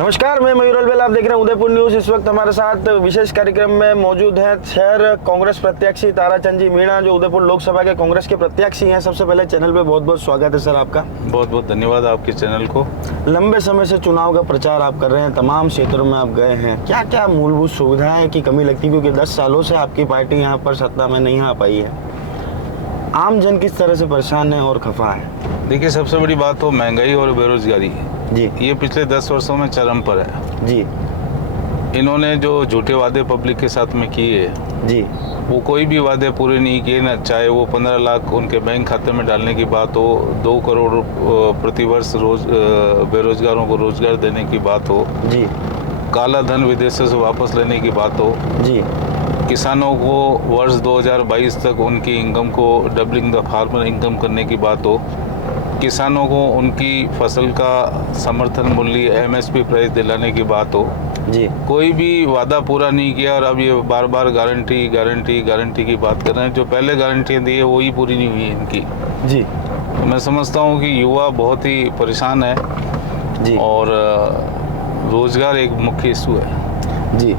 नमस्कार, मैं मयूर अलवेल, आप देख रहे हैं उदयपुर न्यूज। इस वक्त हमारे साथ विशेष कार्यक्रम में मौजूद हैं शहर कांग्रेस प्रत्याशी ताराचंद जी मीणा, जो उदयपुर लोकसभा के कांग्रेस के प्रत्याशी हैं। सबसे पहले चैनल पे बहुत बहुत स्वागत है सर आपका। बहुत बहुत धन्यवाद आपके चैनल को। लंबे समय से चुनाव का प्रचार आप कर रहे हैं, तमाम क्षेत्रों में आप गए हैं। क्या क्या मूलभूत सुविधाएं की कमी लगती है, क्योंकि 10 सालों से आपकी पार्टी यहाँ पर सत्ता में नहीं आ पाई है। आम जन किस तरह से परेशान है और खफा है? देखिए, सबसे बड़ी बात तो महंगाई और बेरोजगारी है जी। ये पिछले 10 वर्षों में चरम पर है जी। इन्होंने जो झूठे वादे पब्लिक के साथ में किए जी। वो कोई भी वादे पूरे नहीं किए ना, चाहे वो 15 लाख उनके बैंक खाते में डालने की बात हो, 2 करोड़ प्रतिवर्ष बेरोजगारों को रोजगार देने की बात हो, जी। काला धन विदेशों से वापस लेने की बात हो, जी। किसानों को वर्ष 2022 तक उनकी इनकम को डबलिंग द फार्मर इनकम करने की बात हो, किसानों को उनकी फसल का समर्थन मूल्य एमएसपी प्राइस दिलाने की बात हो। जी। कोई भी वादा पूरा नहीं किया और अब ये बार बार गारंटी गारंटी गारंटी की बात कर रहे हैं। जो पहले गारंटियाँ दी है वही पूरी नहीं हुई है इनकी। जी। तो मैं समझता हूँ कि युवा बहुत ही परेशान है जी। और रोजगार एक मुख्य इशू है। जी।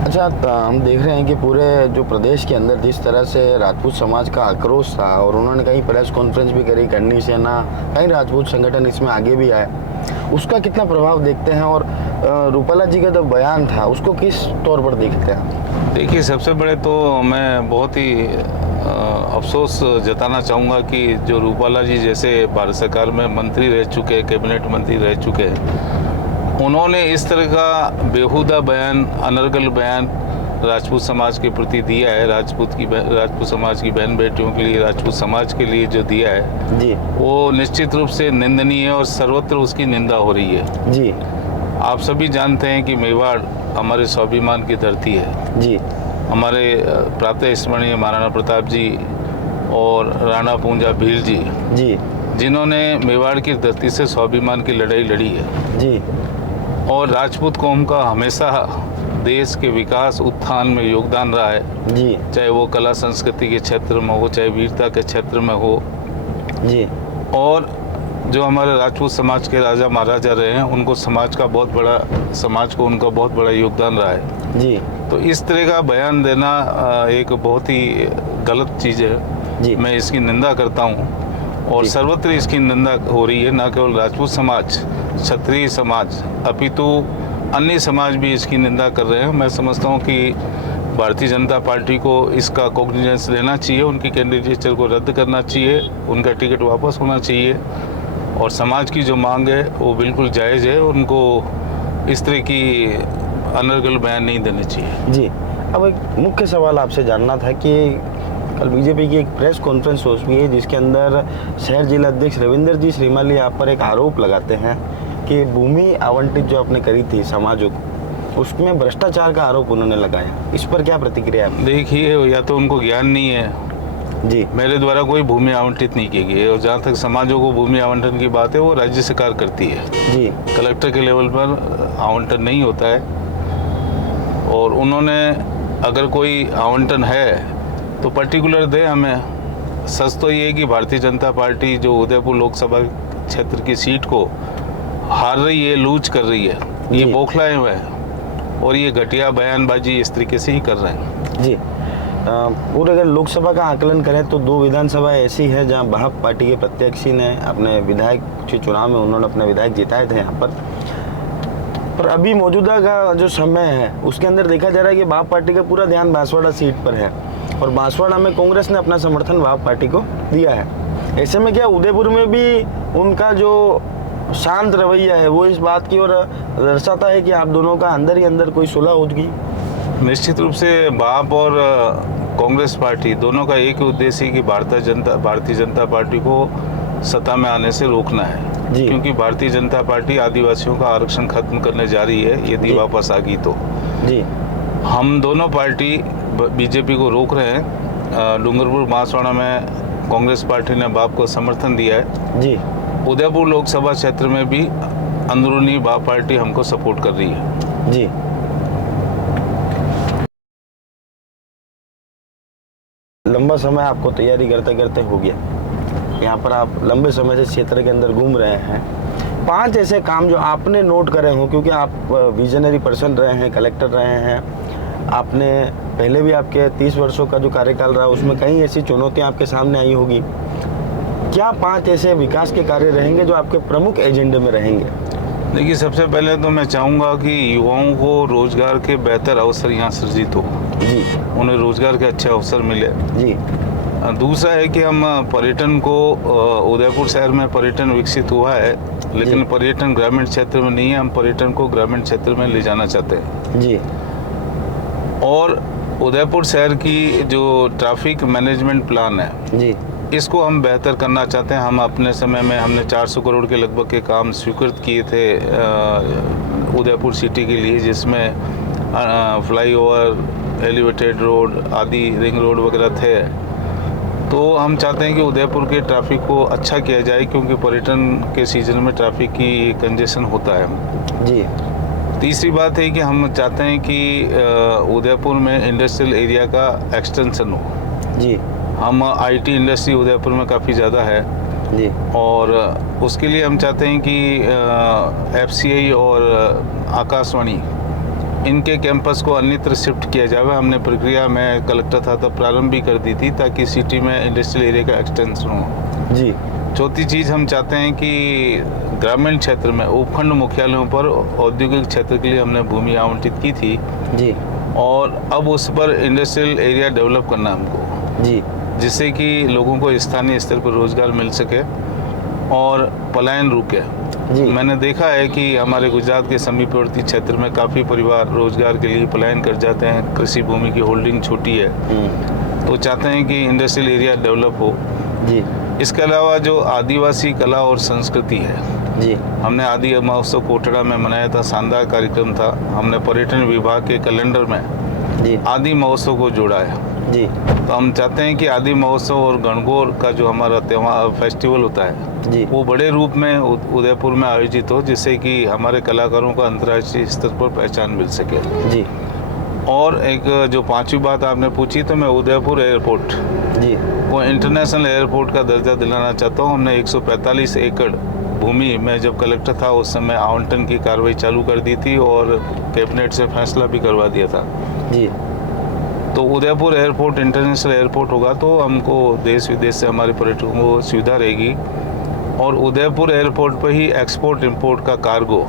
अच्छा, हम देख रहे हैं कि पूरे जो प्रदेश के अंदर जिस तरह से राजपूत समाज का आक्रोश था, और उन्होंने कहीं प्रेस कॉन्फ्रेंस भी करी, करनी सेना, कई राजपूत संगठन इसमें आगे भी आए, उसका कितना प्रभाव देखते हैं? और रूपाला जी का जो बयान था उसको किस तौर पर देखते हैं? देखिए, सबसे बड़े तो मैं बहुत ही अफसोस जताना चाहूँगा कि जो रूपाला जी जैसे भारत सरकार में मंत्री रह चुके, कैबिनेट मंत्री रह चुके हैं, उन्होंने इस तरह का बेहुदा बयान, अनर्गल बयान राजपूत समाज के प्रति दिया है। राजपूत समाज की बहन बेटियों के लिए, राजपूत समाज के लिए जो दिया है जी, वो निश्चित रूप से निंदनीय है और सर्वत्र उसकी निंदा हो रही है। जी। आप सभी जानते हैं कि मेवाड़ हमारे स्वाभिमान की धरती है। जी। हमारे प्रातः स्मरणीय महाराणा प्रताप जी और राणा पूंजा भील जी, जी। जिन्होंने मेवाड़ की धरती से स्वाभिमान की लड़ाई लड़ी है। जी। और राजपूत कौम का हमेशा देश के विकास उत्थान में योगदान रहा है। जी। चाहे वो कला संस्कृति के क्षेत्र में हो, चाहे वीरता के क्षेत्र में हो। जी। और जो हमारे राजपूत समाज के राजा महाराजा रहे हैं, उनको समाज को उनका बहुत बड़ा योगदान रहा है। जी। तो इस तरह का बयान देना एक बहुत ही गलत चीज़ है। जी। मैं इसकी निंदा करता हूँ और सर्वत्र इसकी निंदा हो रही है। न केवल राजपूत समाज, क्षत्रिय समाज, अपितु अन्य समाज भी इसकी निंदा कर रहे हैं। मैं समझता हूँ कि भारतीय जनता पार्टी को इसका कॉग्निजेंस लेना चाहिए, उनकी कैंडिडेचर को रद्द करना चाहिए, उनका टिकट वापस होना चाहिए, और समाज की जो मांग है वो बिल्कुल जायज़ है। उनको इस तरह की अनर्गल बयान नहीं देने चाहिए। जी। अब एक मुख्य सवाल आपसे जानना था कि कल बीजेपी की एक प्रेस कॉन्फ्रेंस हुई है, जिसके अंदर शहर जिला अध्यक्ष रविंदर जी श्रीमाली आप पर एक आरोप लगाते हैं कि भूमि आवंटित जो आपने करी थी समाजों को, उसमें भ्रष्टाचार का आरोप उन्होंने लगाया। इस पर क्या प्रतिक्रिया है? देखिए, या तो उनको ज्ञान नहीं है। जी। मेरे द्वारा कोई भूमि आवंटित नहीं की गई है, और जहाँ तक समाजों को भूमि आवंटन की बात है वो राज्य सरकार करती है। जी। कलेक्टर के लेवल पर आवंटन नहीं होता है। और उन्होंने अगर कोई आवंटन है तो पर्टिकुलर दे हमें। सच तो ये है कि भारतीय जनता पार्टी जो उदयपुर लोकसभा क्षेत्र की सीट को हार रही है, लूज कर रही है, ये बौखलाए हुए हैं और ये घटिया बयानबाजी इस तरीके से ही कर रहे हैं। जी। पूरे अगर लोकसभा का आकलन करें तो 2 विधानसभा ऐसी है जहां भाजपा पार्टी के प्रत्याशी ने अपने विधायक के चुनाव में उन्होंने अपने विधायक जिताए थे यहाँ पर अभी मौजूदा का जो समय है उसके अंदर देखा जा रहा है कि भाजपा पार्टी का पूरा ध्यान बांसवाड़ा सीट पर है, और बांसवाड़ा में कांग्रेस ने अपना समर्थन भाजपा पार्टी को दिया है। ऐसे में क्या उदयपुर में भी उनका जो शांत रवैया है वो इस बात की ओर दर्शाता है कि आप दोनों का अंदर ही अंदर कोई सुलह होगी? निश्चित रूप से भाजपा और कांग्रेस पार्टी दोनों का एक उद्देश्य है कि भारतीय जनता पार्टी को सत्ता में आने से रोकना है। क्योंकि भारतीय जनता पार्टी आदिवासियों का आरक्षण खत्म करने जा रही है यदि वापस आ गई तो। जी। हम दोनों पार्टी बीजेपी को रोक रहे हैं। डूंगरपुर बांसवाड़ा में कांग्रेस पार्टी ने भाजपा को समर्थन दिया है। जी। उदयपुर लोकसभा क्षेत्र में भी अंदरूनी भाजपा पार्टी हमको सपोर्ट कर रही है। जी। लंबा समय आपको तैयारी करते करते हो गया, यहाँ पर आप लंबे समय से क्षेत्र के अंदर घूम रहे हैं, 5 ऐसे काम जो आपने नोट करे हों, क्योंकि आप विजनरी पर्सन रहे हैं, कलेक्टर रहे हैं, आपने पहले भी आपके 30 वर्षों का जो कार्यकाल रहा उसमें कई ऐसी चुनौतियां आपके सामने आई होगी। क्या 5 ऐसे विकास के कार्य रहेंगे जो आपके प्रमुख एजेंडे में रहेंगे? देखिए, सबसे पहले तो मैं चाहूँगा कि युवाओं को रोजगार के बेहतर अवसर यहाँ सृजित हो जी, उन्हें रोजगार के अच्छे अवसर मिले जी, दूसरा है कि हम पर्यटन को उदयपुर शहर में पर्यटन विकसित हुआ है, लेकिन पर्यटन ग्रामीण क्षेत्र में नहीं है। हम पर्यटन को ग्रामीण क्षेत्र में ले जाना चाहते हैं जी, और उदयपुर शहर की जो ट्रैफिक मैनेजमेंट प्लान है जी, इसको हम बेहतर करना चाहते हैं। हम अपने समय में हमने 400 करोड़ के लगभग के काम स्वीकृत किए थे उदयपुर सिटी के लिए, जिसमें फ्लाईओवर, एलिवेटेड रोड आदि, रिंग रोड वगैरह थे। तो हम चाहते हैं कि उदयपुर के ट्रैफिक को अच्छा किया जाए, क्योंकि पर्यटन के सीजन में ट्रैफिक की कंजेशन होता है जी। तीसरी बात है कि हम चाहते हैं कि उदयपुर में इंडस्ट्रियल एरिया का एक्सटेंशन हो जी, हम आईटी इंडस्ट्री उदयपुर में काफ़ी ज़्यादा है जी, और उसके लिए हम चाहते हैं कि एफसीआई और आकाशवाणी इनके कैंपस को अन्यत्र शिफ्ट किया जाए। हमने प्रक्रिया में कलेक्टर था तब प्रारंभ भी कर दी थी, ताकि सिटी में इंडस्ट्रियल एरिया का एक्सटेंशन हो। जी, चौथी चीज़ हम चाहते हैं कि ग्रामीण क्षेत्र में उपखंड मुख्यालयों पर औद्योगिक क्षेत्र के लिए हमने भूमि आवंटित की थी जी, और अब उस पर इंडस्ट्रियल एरिया डेवलप करना हमको, जी, जिससे कि लोगों को स्थानीय स्तर पर रोजगार मिल सके और पलायन रुके। जी। मैंने देखा है कि हमारे गुजरात के समीपवर्ती क्षेत्र में काफ़ी परिवार रोजगार के लिए पलायन कर जाते हैं। कृषि भूमि की होल्डिंग छोटी है, तो चाहते हैं कि इंडस्ट्रियल एरिया डेवलप हो। जी, इसके अलावा जो आदिवासी कला और संस्कृति है, जी, हमने आदि महोत्सव कोटड़ा में मनाया था, शानदार कार्यक्रम था। हमने पर्यटन विभाग के कैलेंडर में जी, आदि महोत्सव को जोड़ा है। जी, तो हम चाहते हैं कि आदि महोत्सव और गणगौर का जो हमारा त्योहार फेस्टिवल होता है जी, वो बड़े रूप में उदयपुर में आयोजित हो, जिससे कि हमारे कलाकारों को अंतर्राष्ट्रीय स्तर पर पहचान मिल सके। जी, और एक जो पांचवी बात आपने पूछी, तो मैं उदयपुर एयरपोर्ट जी, को इंटरनेशनल एयरपोर्ट का दर्जा दिलाना चाहता हूँ। हमने 145 एकड़ भूमि में जब कलेक्टर था उस समय आवंटन की कार्रवाई चालू कर दी थी और कैबिनेट से फैसला भी करवा दिया था। जी, तो उदयपुर एयरपोर्ट इंटरनेशनल एयरपोर्ट होगा तो हमको देश विदेश से हमारे पर्यटकों को सुविधा रहेगी और उदयपुर एयरपोर्ट पर ही एक्सपोर्ट इंपोर्ट का कार्गो,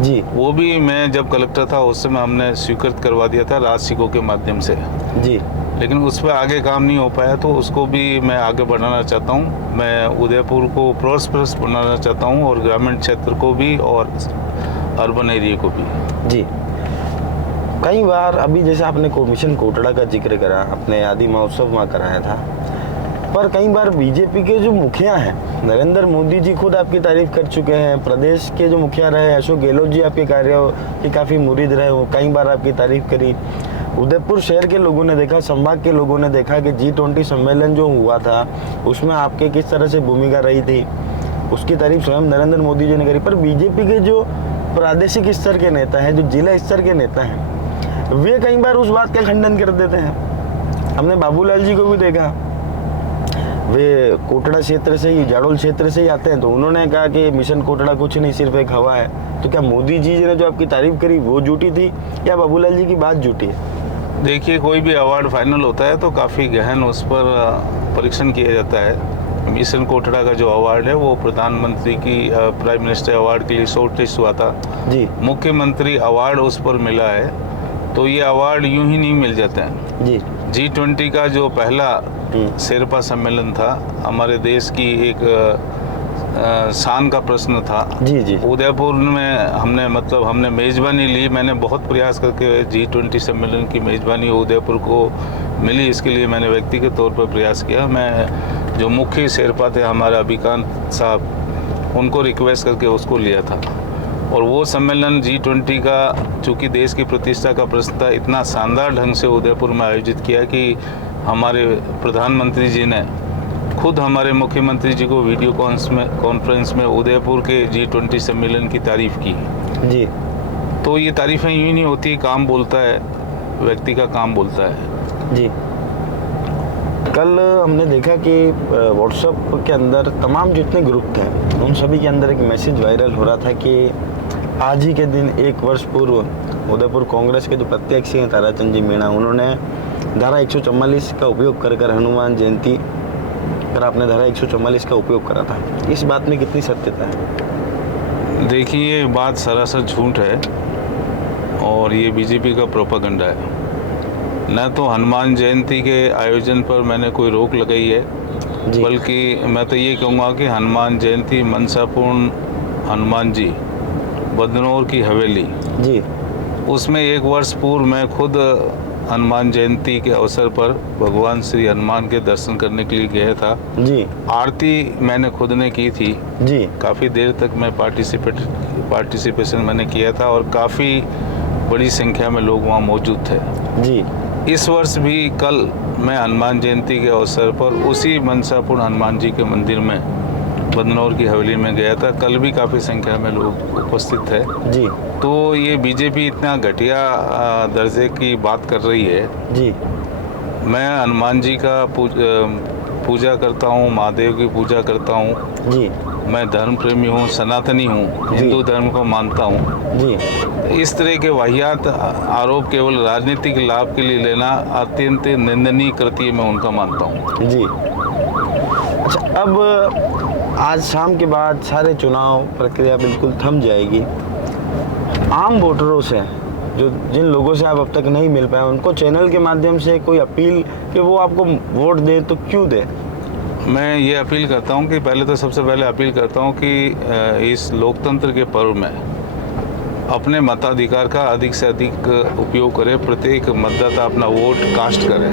जी, वो भी मैं जब कलेक्टर था उस समय हमने स्वीकृत करवा दिया था राजसिको के माध्यम से, जी, लेकिन उस पर आगे काम नहीं हो पाया, तो उसको भी मैं आगे बढ़ाना चाहता हूँ। मैं उदयपुर को प्रॉस्परस बनाना चाहता हूँ और ग्रामीण क्षेत्र को भी और अर्बन एरिया को भी। जी। कई बार अभी जैसे आपने मिशन कोटड़ा का जिक्र करा, आपने आदि महोत्सव में कराया था, पर कई बार बीजेपी के जो मुखिया हैं, नरेंद्र मोदी जी खुद आपकी तारीफ कर चुके हैं। प्रदेश के जो मुखिया रहे अशोक गहलोत जी आपके कार्यों के काफ़ी मुरीद रहे, वो कई बार आपकी तारीफ करी। उदयपुर शहर के लोगों ने देखा, संभाग के लोगों ने देखा कि G20 सम्मेलन जो हुआ था उसमें आपके किस तरह से भूमिका रही थी, उसकी तारीफ स्वयं नरेंद्र मोदी जी ने करी। पर बीजेपी के जो प्रादेशिक स्तर के नेता हैं, जो जिला स्तर के नेता हैं, वे कई बार उस बात का खंडन कर देते हैं। हमने बाबूलाल जी को भी देखा, वे कोटड़ा क्षेत्र से ही, जाडोल क्षेत्र से ही आते हैं, तो उन्होंने कहा कि मिशन कोटड़ा कुछ नहीं, सिर्फ एक हवा है। तो क्या मोदी जी ने जो आपकी तारीफ करी वो झूठी थी या बाबूलाल जी की बात झूठी है? देखिए, कोई भी अवार्ड फाइनल होता है तो काफ़ी गहन उस पर परीक्षण किया जाता है। मिशन कोटड़ा का जो अवार्ड है वो प्रधानमंत्री की प्राइम मिनिस्टर अवार्ड के लिए शॉर्ट लिस्ट हुआ था जी, मुख्यमंत्री अवार्ड उस पर मिला है, तो ये अवार्ड यूं ही नहीं मिल जाते हैं। जी, G20 का जो पहला शेरपा सम्मेलन था, हमारे देश की एक शान का प्रश्न था। जी, जी, उदयपुर में हमने मेज़बानी ली। मैंने बहुत प्रयास करके G20 सम्मेलन की मेज़बानी उदयपुर को मिली, इसके लिए मैंने व्यक्तिगत तौर पर प्रयास किया। मैं जो मुख्य शेरपा थे हमारे अभिकांत साहब, उनको रिक्वेस्ट करके उसको लिया था और वो सम्मेलन G20 का, चूँकि देश की प्रतिष्ठा का प्रश्न था, इतना शानदार ढंग से उदयपुर में आयोजित किया कि हमारे प्रधानमंत्री जी ने खुद हमारे मुख्यमंत्री जी को वीडियो कॉन्फ्रेंस में उदयपुर के G20 सम्मेलन की तारीफ की। जी, तो ये तारीफें यूँ नहीं होती, काम बोलता है, व्यक्ति का काम बोलता है। जी। कल हमने देखा कि व्हाट्सएप के अंदर तमाम जितने ग्रुप थे उन सभी के अंदर एक मैसेज वायरल हो रहा था कि आज ही के दिन 1 वर्ष पूर्व उदयपुर कांग्रेस के जो प्रत्याशी हैं ताराचंद जी मीणा, उन्होंने धारा 144 का उपयोग कर हनुमान जयंती पर आपने धारा 144 का उपयोग करा था। इस बात में कितनी सत्यता है? देखिए, ये बात सरासर झूठ है और ये बीजेपी का प्रोपेगेंडा है। न तो हनुमान जयंती के आयोजन पर मैंने कोई रोक लगाई है, बल्कि मैं तो ये कहूँगा कि हनुमान जयंती मनसापूर्ण हनुमान जी बदनौर की हवेली जी, उसमें 1 वर्ष पूर्व मैं खुद हनुमान जयंती के अवसर पर भगवान श्री हनुमान के दर्शन करने के लिए गया था जी। आरती मैंने खुद ने की थी जी। काफ़ी देर तक मैं पार्टिसिपेशन मैंने किया था और काफ़ी बड़ी संख्या में लोग वहाँ मौजूद थे जी। इस वर्ष भी कल मैं हनुमान जयंती के अवसर पर उसी मनसापूर्ण हनुमान जी के मंदिर में बदनौर की हवेली में गया था। कल भी काफ़ी संख्या में लोग उपस्थित थे जी। तो ये बीजेपी इतना घटिया दर्जे की बात कर रही है जी। मैं हनुमान जी का पूजा करता हूँ, महादेव की पूजा करता हूँ जी। मैं धर्म प्रेमी हूँ, सनातनी हूँ, हिंदू धर्म को मानता हूँ जी। इस तरह के वाहियात आरोप केवल राजनीतिक लाभ के लिए लेना अत्यंत निंदनीय कृत्य मैं उनका मानता हूँ। जी। अच्छा, अब आज शाम के बाद सारे चुनाव प्रक्रिया बिल्कुल थम जाएगी। आम वोटरों से जो जिन लोगों से आप अब तक नहीं मिल पाए, उनको चैनल के माध्यम से कोई अपील कि वो आपको वोट दें तो क्यों दें? मैं ये अपील करता हूँ कि पहले तो सबसे पहले अपील करता हूँ कि इस लोकतंत्र के पर्व में अपने मताधिकार का अधिक से अधिक उपयोग करें, प्रत्येक मतदाता अपना वोट कास्ट करे।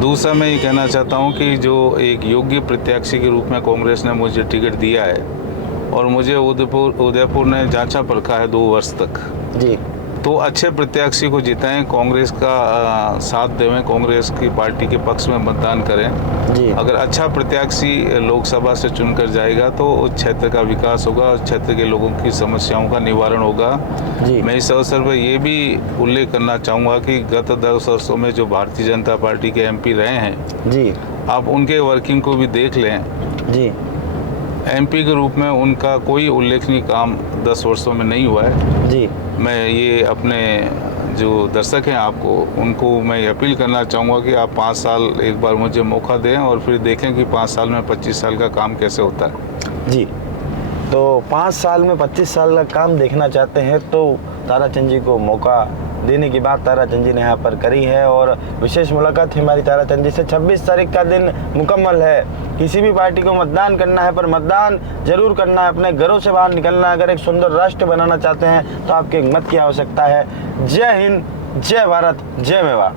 दूसरा मैं ये कहना चाहता हूँ कि जो एक योग्य प्रत्याशी के रूप में कांग्रेस ने मुझे टिकट दिया है और मुझे उदयपुर ने जांचा परखा है 2 वर्ष तक जी, तो अच्छे प्रत्याशी को जिताएं, कांग्रेस का साथ देवें, कांग्रेस की पार्टी के पक्ष में मतदान करें जी। अगर अच्छा प्रत्याशी लोकसभा से चुनकर जाएगा तो उस क्षेत्र का विकास होगा, उस क्षेत्र के लोगों की समस्याओं का निवारण होगा जी। मैं इस अवसर पर यह भी उल्लेख करना चाहूँगा कि गत 10 वर्षों में जो भारतीय जनता पार्टी के MP रहे हैं जी, आप उनके वर्किंग को भी देख लें जी। MP के रूप में उनका कोई उल्लेखनीय काम 10 वर्षों में नहीं हुआ है। जी। मैं ये अपने जो दर्शक हैं आपको उनको मैं अपील करना चाहूँगा कि आप 5 साल एक बार मुझे मौका दें और फिर देखें कि 5 साल में 25 साल का काम कैसे होता है। जी, तो 5 साल में 25 साल का काम देखना चाहते हैं तो ताराचंद जी को मौका देने की बात ताराचंद जी ने यहाँ पर करी है। और विशेष मुलाकात हमारी ताराचंद जी से। 26 तारीख का दिन मुकम्मल है। किसी भी पार्टी को मतदान करना है पर मतदान जरूर करना है, अपने घरों से बाहर निकलना है। अगर एक सुंदर राष्ट्र बनाना चाहते हैं तो आपके एक मत की आवश्यकता है। जय हिंद, जय भारत, जय मेवाड़।